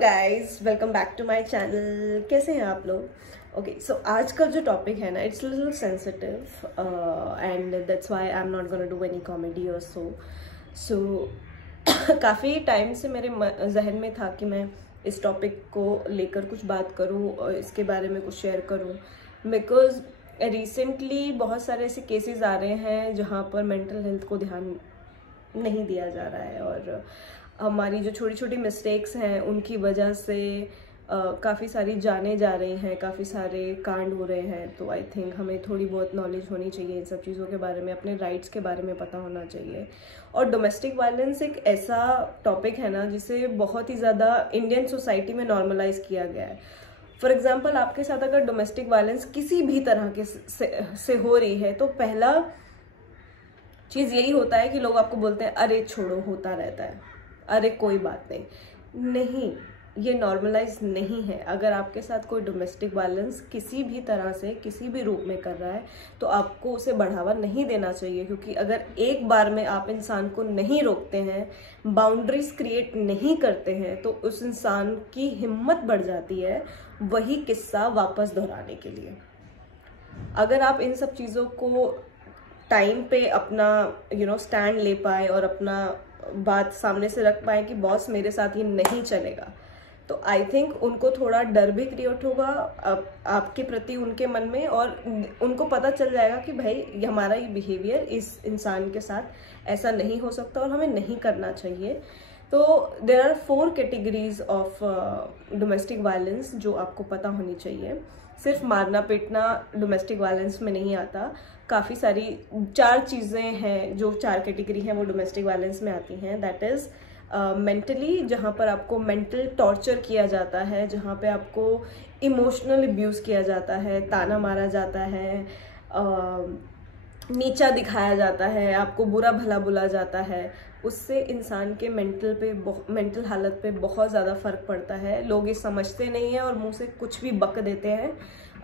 Guys, welcome back to my channel. कैसे हैं आप लोग? ओके, सो आज का जो टॉपिक है ना, it's little sensitive and that's why I am not gonna do any comedy और सो काफ़ी टाइम से मेरे जहन में था कि मैं इस टॉपिक को लेकर कुछ बात करूं और इसके बारे में कुछ शेयर करूं, बिकॉज रिसेंटली बहुत सारे ऐसे केसेस आ रहे हैं जहां पर मेंटल हेल्थ को ध्यान नहीं दिया जा रहा है और हमारी जो छोटी छोटी मिस्टेक्स हैं उनकी वजह से काफ़ी सारी जाने जा रही हैं, काफ़ी सारे कांड हो रहे हैं। तो आई थिंक हमें थोड़ी बहुत नॉलेज होनी चाहिए इन सब चीज़ों के बारे में, अपने राइट्स के बारे में पता होना चाहिए। और डोमेस्टिक वायलेंस एक ऐसा टॉपिक है ना जिसे बहुत ही ज़्यादा इंडियन सोसाइटी में नॉर्मलाइज किया गया है। फॉर एग्जाम्पल, आपके साथ अगर डोमेस्टिक वायलेंस किसी भी तरह के से हो रही है तो पहला चीज़ यही होता है कि लोग आपको बोलते हैं अरे छोड़ो, होता रहता है, अरे कोई बात नहीं, ये नॉर्मलाइज नहीं है। अगर आपके साथ कोई डोमेस्टिक वायलेंस किसी भी तरह से किसी भी रूप में कर रहा है तो आपको उसे बढ़ावा नहीं देना चाहिए, क्योंकि अगर एक बार में आप इंसान को नहीं रोकते हैं, बाउंड्रीज क्रिएट नहीं करते हैं, तो उस इंसान की हिम्मत बढ़ जाती है वही किस्सा वापस दोहराने के लिए। अगर आप इन सब चीज़ों को टाइम पे अपना स्टैंड ले पाए और अपना बात सामने से रख पाए कि बॉस मेरे साथ ये नहीं चलेगा, तो आई थिंक उनको थोड़ा डर भी क्रिएट होगा आपके प्रति उनके मन में, और उनको पता चल जाएगा कि भाई हमारा ये बिहेवियर इस इंसान के साथ ऐसा नहीं हो सकता और हमें नहीं करना चाहिए। तो there are 4 categories of domestic violence जो आपको पता होनी चाहिए। सिर्फ मारना पीटना डोमेस्टिक वायलेंस में नहीं आता, काफ़ी सारी 4 चीज़ें हैं जो 4 कैटेगरी हैं वो डोमेस्टिक वायलेंस में आती हैं। दैट इज़ मेंटली, जहाँ पर आपको मेंटल टॉर्चर किया जाता है, जहाँ पे आपको इमोशनल अब्यूज़ किया जाता है, ताना मारा जाता है, नीचा दिखाया जाता है, आपको बुरा भला बुला जाता है। उससे इंसान के मेंटल हालत पे बहुत ज़्यादा फ़र्क पड़ता है। लोग ये समझते नहीं हैं और मुंह से कुछ भी बक देते हैं,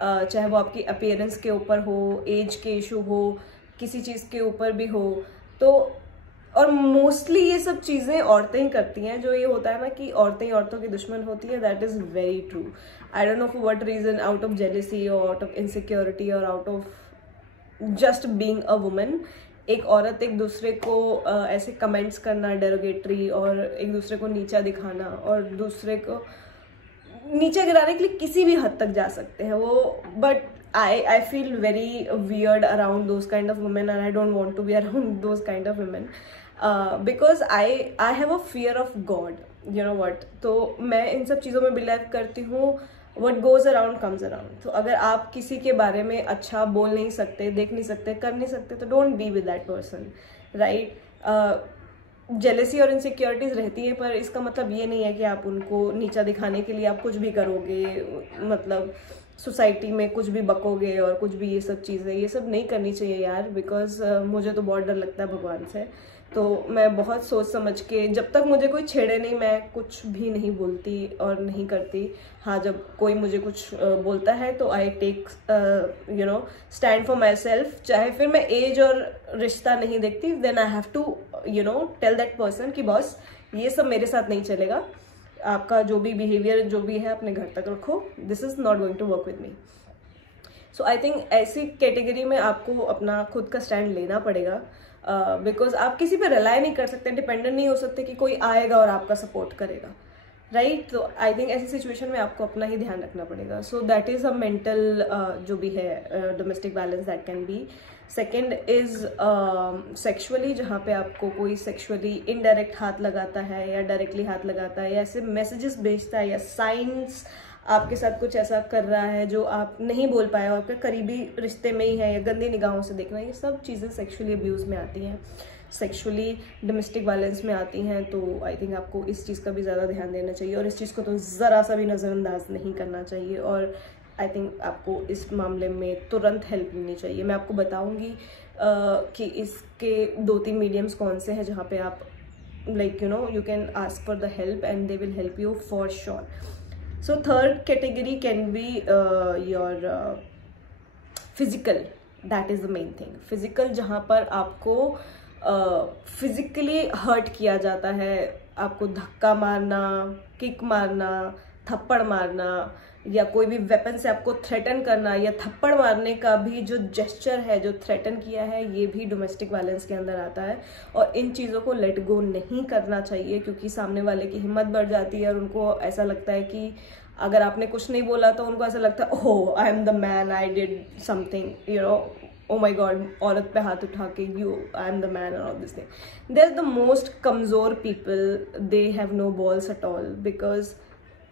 चाहे वो आपकी अपीयरेंस के ऊपर हो, एज के इशू हो, किसी चीज़ के ऊपर भी हो। तो और मोस्टली ये सब चीज़ें औरतें ही करती हैं। जो ये होता है ना कि औरतें ही औरतों की दुश्मन होती है, that is very true. I don't know for what reason, out of jealousy और आउट ऑफ इनसिक्योरिटी और out of just being a woman, एक औरत एक दूसरे को ऐसे कमेंट्स करना डेरोगेटरी और एक दूसरे को नीचा दिखाना और दूसरे को नीचे गिराने के लिए किसी भी हद तक जा सकते हैं वो। But I feel very weird around those kind of women and I don't want to be around those kind of women because I have a fear of God, you know what। तो मैं इन सब चीज़ों में believe करती हूँ, what goes around comes around। तो अगर आप किसी के बारे में अच्छा बोल नहीं सकते, देख नहीं सकते, कर नहीं सकते, तो don't be with that person, right। Jealousy और इनसिक्योरिटीज रहती है, पर इसका मतलब ये नहीं है कि आप उनको नीचा दिखाने के लिए आप कुछ भी करोगे, मतलब सोसाइटी में कुछ भी बकोगे और कुछ भी, ये सब चीज़ें ये सब नहीं करनी चाहिए यार। बिकॉज मुझे तो बहुत डर लगता है भगवान से, तो मैं बहुत सोच समझ के, जब तक मुझे कोई छेड़े नहीं मैं कुछ भी नहीं बोलती और नहीं करती। हाँ, जब कोई मुझे कुछ बोलता है तो I take stand for myself, चाहे फिर मैं एज और रिश्ता नहीं देखती, then I have to tell that person कि बॉस ये सब मेरे साथ नहीं चलेगा, आपका जो भी बिहेवियर जो भी है अपने घर तक रखो, this is not going to work with me. So I think ऐसी कैटेगरी में आपको अपना खुद का स्टैंड लेना पड़ेगा, बिकॉज आप किसी पे रिलाई नहीं कर सकते, डिपेंडेंट नहीं हो सकते कि कोई आएगा और आपका सपोर्ट करेगा, राइट। तो आई थिंक ऐसी सिचुएशन में आपको अपना ही ध्यान रखना पड़ेगा। So that is a mental जो भी है domestic violence that can be. Second is sexually, जहाँ पे आपको कोई सेक्शुअली इनडायरेक्ट हाथ लगाता है या डायरेक्टली हाथ लगाता है या ऐसे मैसेजेस भेजता है या साइंस आपके साथ कुछ ऐसा कर रहा है जो आप नहीं बोल पाए और आपके करीबी रिश्ते में ही है, या गंदी निगाहों से देखना, ये सब चीज़ें सेक्शुअली अब्यूज़ में आती हैं, सेक्शुअली डोमेस्टिक वायलेंस में आती हैं। तो आई थिंक आपको इस चीज़ का भी ज़्यादा ध्यान देना चाहिए और इस चीज़ को तो ज़रा सा भी नज़रअंदाज नहीं करना चाहिए। और आई थिंक आपको इस मामले में तुरंत हेल्प लेनी चाहिए। मैं आपको बताऊंगी कि इसके 2-3 मीडियम्स कौन से हैं जहाँ पे आप you can ask for the help and they will help you for sure. So third category can be your physical. That is the main thing. Physical, जहाँ पर आपको फिजिकली हर्ट किया जाता है, आपको धक्का मारना, किक मारना, थप्पड़ मारना या कोई भी वेपन से आपको थ्रेटन करना या थप्पड़ मारने का भी जो जेस्चर है, जो थ्रेटन किया है, ये भी डोमेस्टिक वायलेंस के अंदर आता है। और इन चीज़ों को लेट गो नहीं करना चाहिए, क्योंकि सामने वाले की हिम्मत बढ़ जाती है और उनको ऐसा लगता है कि अगर आपने कुछ नहीं बोला तो उनको ऐसा लगता है oh I am the man, I did something, you know, oh my god, औरत पे हाथ उठा के you I am the man and all this thing. They are the most कमज़ोर people, they have no balls at all, because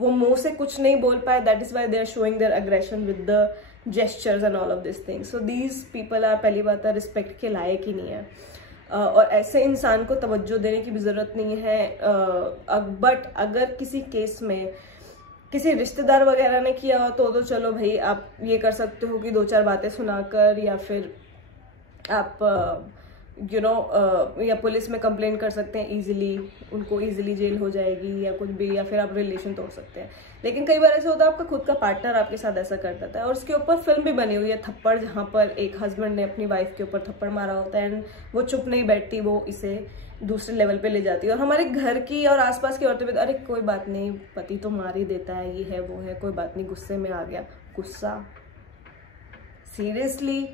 वो मुंह से कुछ नहीं बोल पाए, that is why they are showing their aggression with the gestures and all of this things. So these people are, पहली बात है, रिस्पेक्ट के लायक ही नहीं है। और ऐसे इंसान को तवज्जो देने की भी ज़रूरत नहीं है। बट अगर किसी केस में किसी रिश्तेदार वगैरह ने किया हो तो चलो भाई आप ये कर सकते हो कि 2-4 बातें सुनाकर, या फिर आप यू नो या पुलिस में कंप्लेंट कर सकते हैं इजीली, उनको इजीली जेल हो जाएगी या कुछ भी, या फिर आप रिलेशन तोड़ सकते हैं। लेकिन कई बार ऐसा होता है आपका खुद का पार्टनर आपके साथ ऐसा कर देता है, और उसके ऊपर फिल्म भी बनी हुई है थप्पड़, जहाँ पर एक हस्बैंड ने अपनी वाइफ के ऊपर थप्पड़ मारा होता है एंड वो चुप नहीं बैठती, वो इसे दूसरे लेवल पे ले जाती है। और हमारे घर की और आसपास की औरतें भी, अरे कोई बात नहीं, पति तो मार ही देता है, ये है वो है, कोई बात नहीं, गुस्से में आ गया। गुस्सा, सीरियसली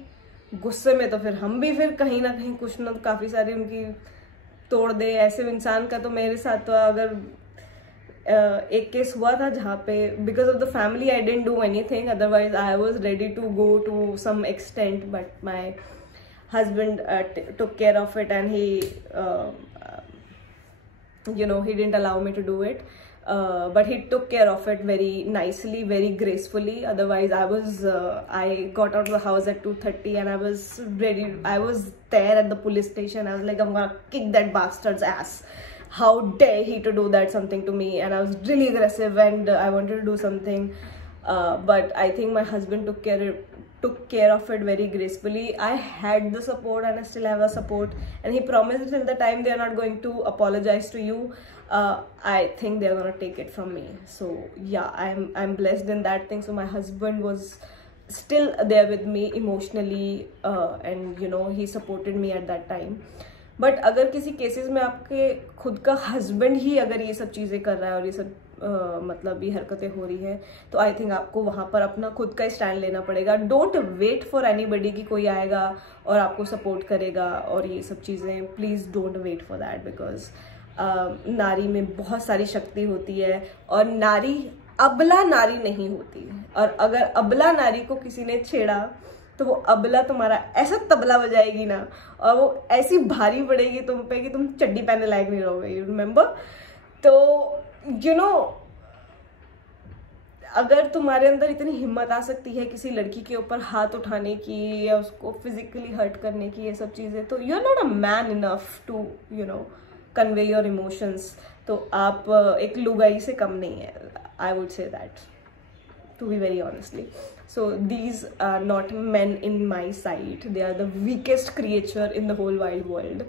गुस्से में तो फिर हम भी फिर कहीं ना कहीं कुछ ना काफ़ी सारी उनकी तोड़ दे। ऐसे इंसान का तो मेरे साथ तो अगर एक केस हुआ था जहाँ पे because of the family I didn't do anything, otherwise I was ready to go to some extent, but my husband took care of it and he you know, he didn't allow me to do it, but he took care of it very nicely, very gracefully. Otherwise I got out of the house at 2:30 and I was ready, I was there at the police station. I was like, I'm gonna kick that bastard's ass, how dare he to do that something to me. And I was really aggressive and I wanted to do something, but I think my husband took care of it very gracefully. I had the support and I still have a support, and he promised till the time they are not going to apologize to you, I think they are going to take it from me. So yeah, I'm blessed in that thing. So my husband was still there with me emotionally, and you know, he supported me at that time. But अगर किसी cases में आपके खुद का husband ही अगर ये सब चीज़ें कर रहा है और ये सब मतलब ये हरकतें हो रही हैं, तो आई थिंक आपको वहाँ पर अपना खुद का स्टैंड लेना पड़ेगा। डोंट वेट फॉर एनीबडी कि कोई आएगा और आपको सपोर्ट करेगा और ये सब चीज़ें, please don't wait for that, because नारी में बहुत सारी शक्ति होती है और नारी अबला नारी नहीं होती। और अगर अबला नारी को किसी ने छेड़ा तो वो अबला तुम्हारा ऐसा तबला बजाएगी ना, और वो ऐसी भारी पड़ेगी तुम पे कि तुम चड्डी पहनने लायक नहीं रहोगे। You remember? तो यू नो, अगर तुम्हारे अंदर इतनी हिम्मत आ सकती है किसी लड़की के ऊपर हाथ उठाने की या उसको फिजिकली हर्ट करने की, ये सब चीज़ें, तो you are not a man enough to you know convey your emotions. तो आप एक लुगाई से कम नहीं है, I would say that, to be very honestly. So these are not men in my sight, they are the weakest creature in the whole wide world.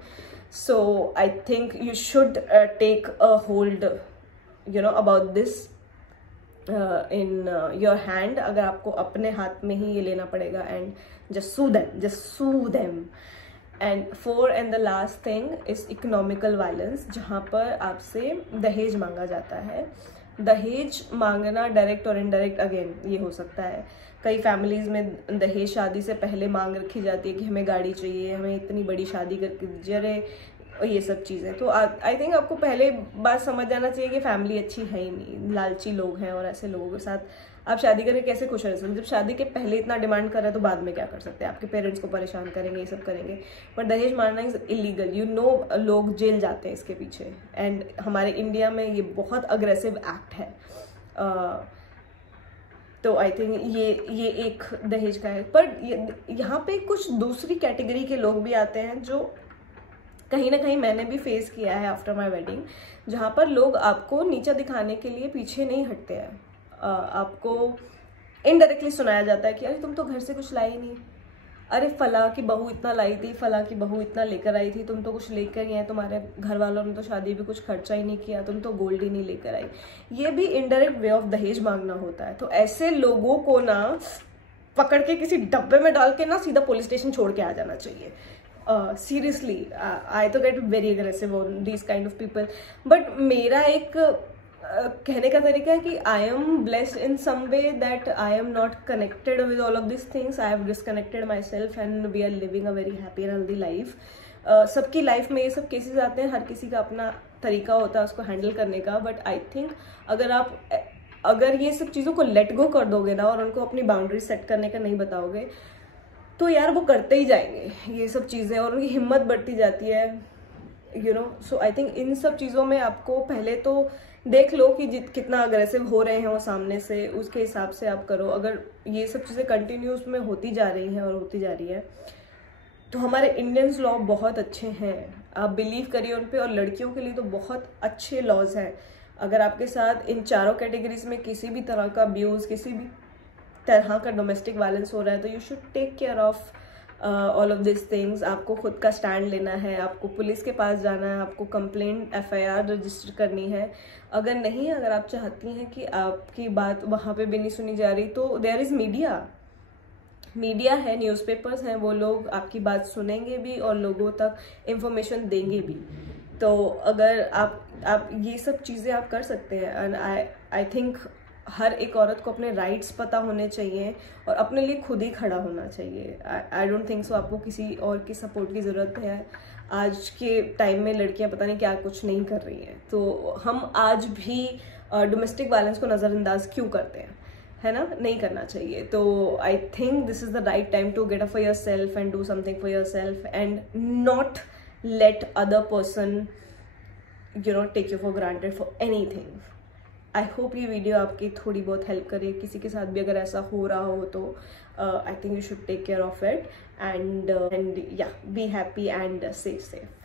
So I think you should take a hold, you know, about this in your hand. अगर आपको अपने हाथ में ही ये लेना पड़ेगा, and just sue them. And fourth and the last thing is economical violence, जहाँ पर आपसे दहेज मांगा जाता है। दहेज मांगना डायरेक्ट और इनडायरेक्ट अगेन ये हो सकता है। कई फैमिलीज़ में दहेज शादी से पहले मांग रखी जाती है कि हमें गाड़ी चाहिए, हमें इतनी बड़ी शादी करके दीजिए, अरे ये सब चीज़ें। तो आई थिंक आपको पहले बात समझ जाना चाहिए कि फैमिली अच्छी है ही नहीं, लालची लोग हैं, और ऐसे लोगों के साथ आप शादी करके कैसे खुश रह सकते? जब शादी के पहले इतना डिमांड कर रहे हैं तो बाद में क्या कर सकते हैं? आपके पेरेंट्स को परेशान करेंगे, ये सब करेंगे। पर दहेज मांगना इज इलीगल, यू नो, लोग जेल जाते हैं इसके पीछे, एंड हमारे इंडिया में ये बहुत अग्रेसिव एक्ट है। तो आई थिंक ये एक दहेज का है। पर यहाँ पे कुछ दूसरी कैटेगरी के लोग भी आते हैं जो कहीं ना कहीं मैंने भी फेस किया है आफ्टर माई वेडिंग, जहाँ पर लोग आपको नीचा दिखाने के लिए पीछे नहीं हटते हैं। आपको इनडायरेक्टली सुनाया जाता है कि अरे तुम तो घर से कुछ लाई नहीं, अरे फला की बहू इतना लाई थी, फला की बहू इतना लेकर आई थी, तुम तो कुछ लेकर ही आए, तुम्हारे घर वालों ने तो शादी भी कुछ खर्चा ही नहीं किया, तुम तो गोल्ड ही नहीं लेकर आई। ये भी इनडायरेक्ट वे ऑफ दहेज मांगना होता है। तो ऐसे लोगों को ना पकड़ के किसी डब्बे में डाल के ना सीधा पुलिस स्टेशन छोड़ के आ जाना चाहिए। सीरियसली, आई तो get very aggressive on these kind of people. But मेरा एक कहने का तरीका है कि I am blessed in some way that I am not connected with all of this things. I have disconnected myself and we are living a very happy and healthy life. सबकी life में ये सब cases आते हैं, हर किसी का अपना तरीका होता है उसको हैंडल करने का. बट आई थिंक अगर ये सब चीज़ों को लेट गो कर दोगे ना और उनको अपनी बाउंड्री सेट करने का नहीं बताओगे तो यार वो करते ही जाएंगे ये सब चीज़ें और उनकी हिम्मत बढ़ती जाती है, you know. So I think in सब चीज़ों में आपको पहले तो देख लो कि कितना अग्रेसिव हो रहे हैं वो सामने से, उसके हिसाब से आप करो. अगर ये सब चीज़ें कंटिन्यूस में होती जा रही हैं और होती जा रही है तो हमारे इंडियंस लॉ बहुत अच्छे हैं, आप बिलीव करिए उन पे. और लड़कियों के लिए तो बहुत अच्छे लॉज हैं. अगर आपके साथ इन चारों कैटेगरीज में किसी भी तरह का अब्यूज़, किसी भी तरह का डोमेस्टिक वायलेंस हो रहा है तो you should take care of all of this things. आपको खुद का स्टैंड लेना है, आपको पुलिस के पास जाना है, आपको कंप्लेंट FIR रजिस्टर करनी है. अगर नहीं, अगर आप चाहती हैं कि आपकी बात वहाँ पे भी नहीं सुनी जा रही तो देयर इज़ मीडिया है, न्यूज़पेपर्स हैं, वो लोग आपकी बात सुनेंगे भी और लोगों तक इंफॉर्मेशन देंगे भी. तो अगर आप ये सब चीज़ें आप कर सकते हैं. एंड आई थिंक हर एक औरत को अपने राइट्स पता होने चाहिए और अपने लिए खुद ही खड़ा होना चाहिए. आई डोंट थिंक सो आपको किसी और की सपोर्ट की ज़रूरत है. आज के टाइम में लड़कियां पता नहीं क्या कुछ नहीं कर रही हैं, तो हम आज भी डोमेस्टिक वायलेंस को नज़रअंदाज क्यों करते हैं, है ना. नहीं करना चाहिए. तो I think this is the right time to get up for yourself and do something for yourself and not let other person take you for granted for anything. I hope ये video आपकी थोड़ी बहुत help करे. किसी के साथ भी अगर ऐसा हो रहा हो तो I think you should take care of it and yeah, be happy and stay safe.